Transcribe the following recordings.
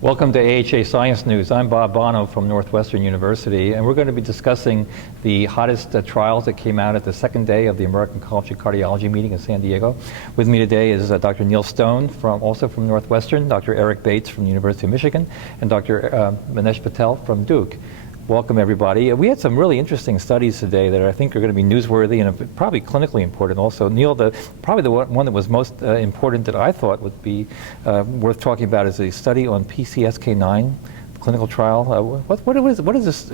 Welcome to AHA Science News. I'm Bob Bonow from Northwestern University, and we're going to be discussing the hottest trials that came out at the second day of the American College of Cardiology meeting in San Diego. With me today is Dr. Neil Stone, also from Northwestern, Dr. Eric Bates from the University of Michigan, and Dr. Manesh Patel from Duke. Welcome, everybody. We had some really interesting studies today that I think are going to be newsworthy and probably clinically important also. Neil, probably the one that was most important that I thought would be worth talking about is a study on PCSK9 clinical trial. What is this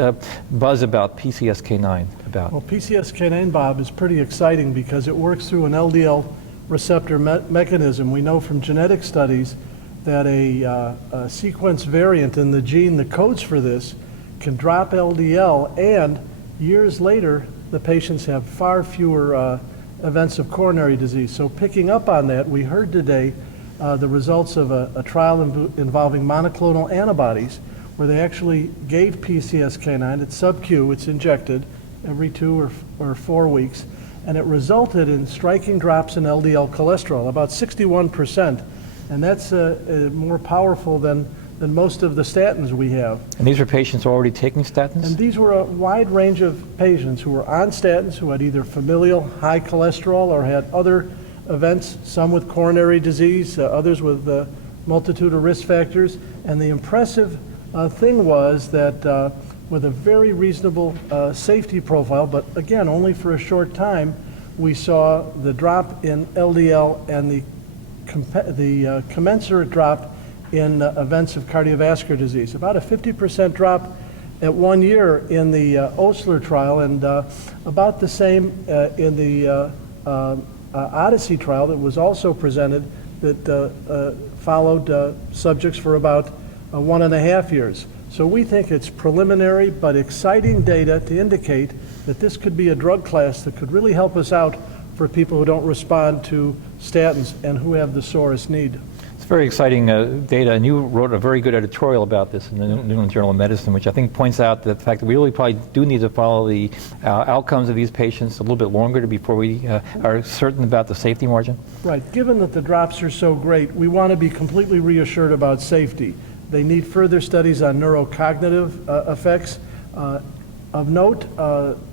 buzz about PCSK9 about? Well, PCSK9, Bob, is pretty exciting because it works through an LDL receptor mechanism. We know from genetic studies that a sequence variant in the gene that codes for this can drop LDL, and years later the patients have far fewer events of coronary disease. So picking up on that, we heard today the results of a trial involving monoclonal antibodies where they actually gave PCSK9. It's sub-Q, it's injected every 2 or 4 weeks, and it resulted in striking drops in LDL cholesterol, about 61%, and that's more powerful than most of the statins we have. And these were patients already taking statins? And these were a wide range of patients who were on statins, who had either familial high cholesterol or had other events, some with coronary disease, others with a multitude of risk factors. And the impressive thing was that with a very reasonable safety profile, but again, only for a short time, we saw the drop in LDL and the commensurate drop in events of cardiovascular disease. About a 50% drop at 1 year in the OSLER trial, and about the same in the Odyssey trial that was also presented that followed subjects for about 1.5 years. So we think it's preliminary but exciting data to indicate that this could be a drug class that could really help us out for people who don't respond to statins and who have the sorest need. It's very exciting data, and you wrote a very good editorial about this in the New England Journal of Medicine, which I think points out the fact that we really probably do need to follow the outcomes of these patients a little bit longer before we are certain about the safety margin. Right. Given that the drops are so great, we want to be completely reassured about safety. They need further studies on neurocognitive effects. Of note,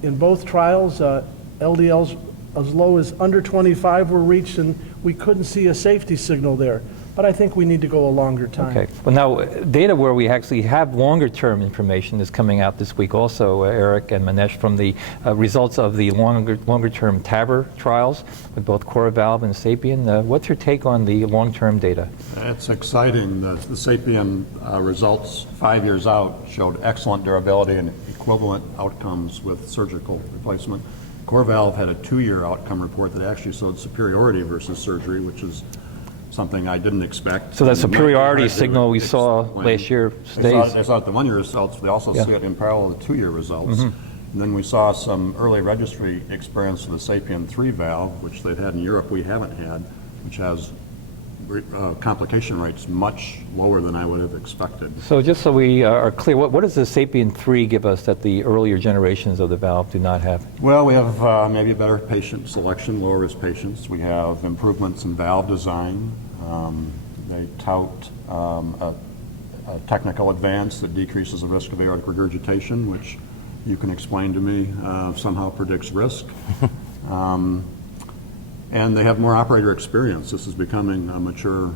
in both trials, LDLs as low as under 25 were reached, and we couldn't see a safety signal there. But I think we need to go a longer time. Okay. Well, now, data where we actually have longer-term information is coming out this week also, Eric and Manesh, from the results of the longer-term TAVR trials with both CORE-VALV and SAPIEN. What's your take on the long-term data? It's exciting. The SAPIEN results 5 years out showed excellent durability and equivalent outcomes with surgical replacement. CORE-VALV had a 2-year outcome report that actually showed superiority versus surgery, which is something I didn't expect. So that superiority signal we saw last year stays? They saw it the 1-year results. They also see it in parallel with the 2-year results. And then we saw some early registry experience with the SAPIEN 3 valve, which they've had in Europe, we haven't had, which has complication rates much lower than I would have expected. So just so we are clear, what does the SAPIEN 3 give us that the earlier generations of the valve do not have? Well, we have maybe better patient selection, lower risk patients. We have improvements in valve design. They tout a technical advance that decreases the risk of aortic regurgitation, which you can explain to me somehow predicts risk. And they have more operator experience. This is becoming a mature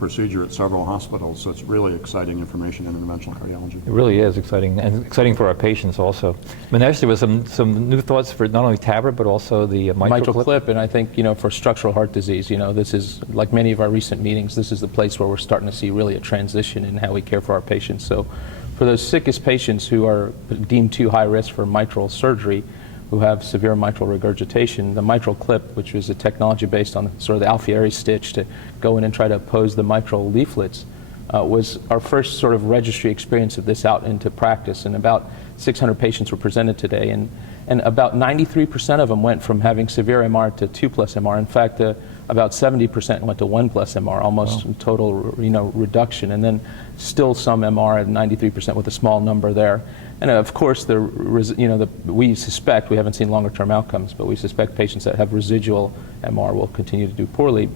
procedure at several hospitals, so it's really exciting information in interventional cardiology. It really is exciting, and exciting for our patients also. Manesh, there was some new thoughts for not only TAVR, but also the mitral clip. And I think, for structural heart disease, this is, like many of our recent meetings, this is the place where we're starting to see really a transition in how we care for our patients. So for those sickest patients who are deemed too high risk for mitral surgery, who have severe mitral regurgitation, the mitral clip, which is a technology based on sort of the Alfieri stitch to go in and try to oppose the mitral leaflets, was our first sort of registry experience of this out into practice. And about 600 patients were presented today, and about 93% of them went from having severe MR to 2+ MR. In fact, about 70% went to 1+ MR, almost total reduction, and then still some MR at 93% with a small number there. And of course, we suspect, we haven't seen longer term outcomes, but we suspect patients that have residual MR will continue to do poorly.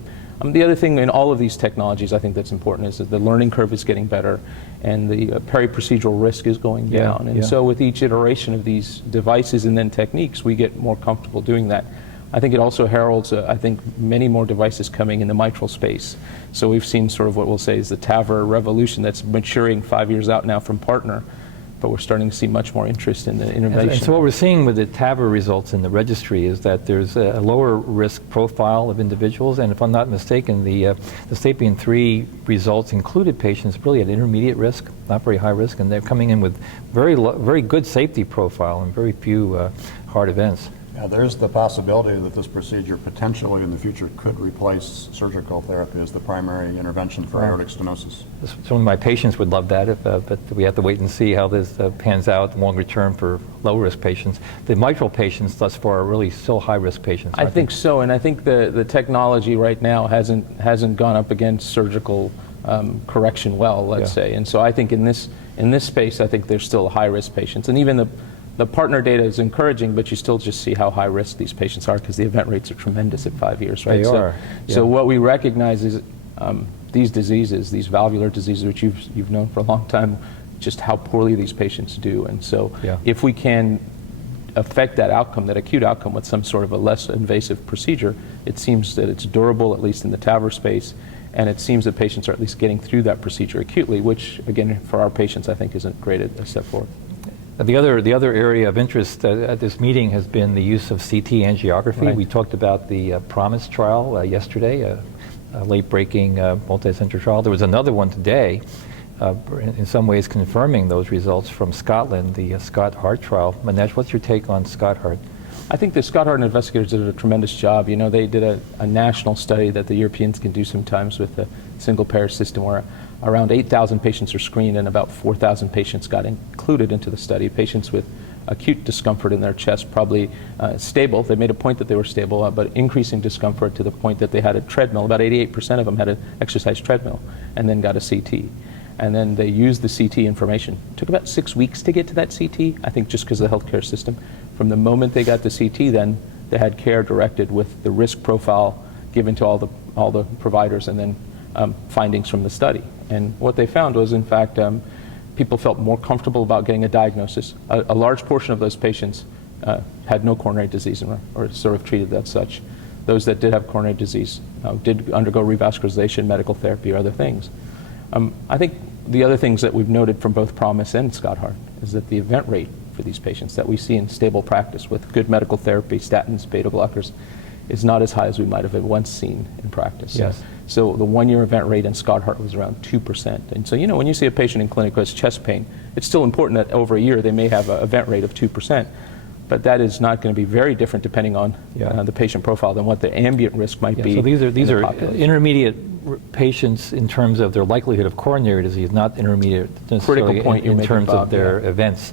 The other thing in all of these technologies I think that's important is that the learning curve is getting better and the peri-procedural risk is going down. And so with each iteration of these devices and then techniques, we get more comfortable doing that. I think it also heralds, I think, many more devices coming in the mitral space. So we've seen sort of what we'll say is the TAVR revolution that's maturing 5 years out now from PARTNER, but we're starting to see much more interest in the innovation. And so what we're seeing with the TAVR results in the registry is that there's a lower risk profile of individuals, and if I'm not mistaken, the SAPIEN 3 results included patients really at intermediate risk, not very high risk, and they're coming in with very good safety profile and very few heart events. Yeah, there's the possibility that this procedure potentially in the future could replace surgical therapy as the primary intervention for aortic stenosis. Some of my patients would love that, but we have to wait and see how this pans out longer term for low-risk patients. The mitral patients thus far are really still high-risk patients. I think so, and I think the technology right now hasn't gone up against surgical correction well, let's say. And so I think in this space, I think there's still high-risk patients, and even the PARTNER data is encouraging, but you still just see how high risk these patients are because the event rates are tremendous at 5 years, right? They are. So what we recognize is these diseases, these valvular diseases, which you've known for a long time, just how poorly these patients do. And so if we can affect that outcome, that acute outcome with some sort of a less invasive procedure, it seems that it's durable, at least in the TAVR space, and it seems that patients are at least getting through that procedure acutely, which, again, for our patients, I think is a great step forward. The other area of interest at this meeting has been the use of CT angiography. Right. We talked about the PROMISE trial yesterday, a late-breaking multi-center trial. There was another one today, in some ways confirming those results from Scotland, the SCOT-HEART trial. Manesh, what's your take on SCOT-HEART? I think the SCOT-HEART investigators did a tremendous job. You know, they did a national study that the Europeans can do sometimes with a single-payer system where around 8,000 patients are screened and about 4,000 patients got included into the study. Patients with acute discomfort in their chest, probably stable. They made a point that they were stable, but increasing discomfort to the point that they had a treadmill. About 88% of them had an exercise treadmill and then got a CT. And then they used the CT information. It took about 6 weeks to get to that CT, I think just because of the healthcare system. From the moment they got the CT, then they had care directed with the risk profile given to all the providers and then findings from the study. And what they found was, in fact, people felt more comfortable about getting a diagnosis. A large portion of those patients had no coronary disease or sort of treated as such. Those that did have coronary disease did undergo revascularization, medical therapy, or other things. I think the other things that we've noted from both PROMISE and SCOT-HEART is that the event rate for these patients that we see in stable practice with good medical therapy, statins, beta blockers, is not as high as we might have once seen in practice. Yes. So the one-year event rate in SCOT-HEART was around 2%. And so, you know, when you see a patient in clinic who has chest pain, it's still important that over a year they may have an event rate of 2%. But that is not going to be very different depending on the patient profile than what the ambient risk might be. So these are population. intermediate patients in terms of their likelihood of coronary disease, not intermediate necessarily point you're in making, terms Bob, of their events.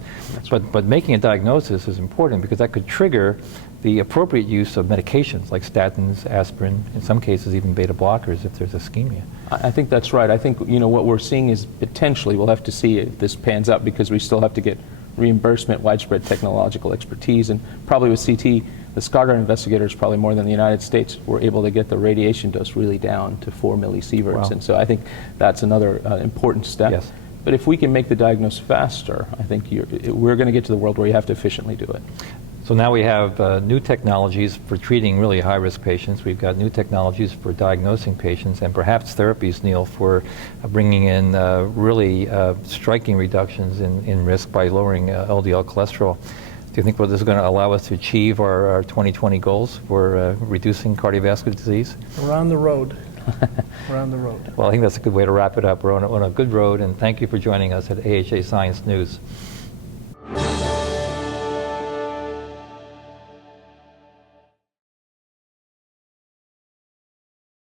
But making a diagnosis is important because that could trigger the appropriate use of medications like statins, aspirin, in some cases even beta blockers if there's ischemia. I think that's right. I think, you know, what we're seeing is potentially, we'll have to see if this pans out because we still have to get reimbursement, widespread technological expertise, and probably with CT, the SCOT-HEART investigators, probably more than the United States, were able to get the radiation dose really down to 4 millisieverts. Wow. And so I think that's another important step. Yes. But if we can make the diagnosis faster, I think we're going to get to the world where you have to efficiently do it. So now we have new technologies for treating really high-risk patients. We've got new technologies for diagnosing patients and perhaps therapies, Neil, for bringing in really striking reductions in risk by lowering LDL cholesterol. Do you think this is going to allow us to achieve our 2020 goals for reducing cardiovascular disease? We're on the road. We're on the road. Well, I think that's a good way to wrap it up. We're on a good road, and thank you for joining us at AHA Science News.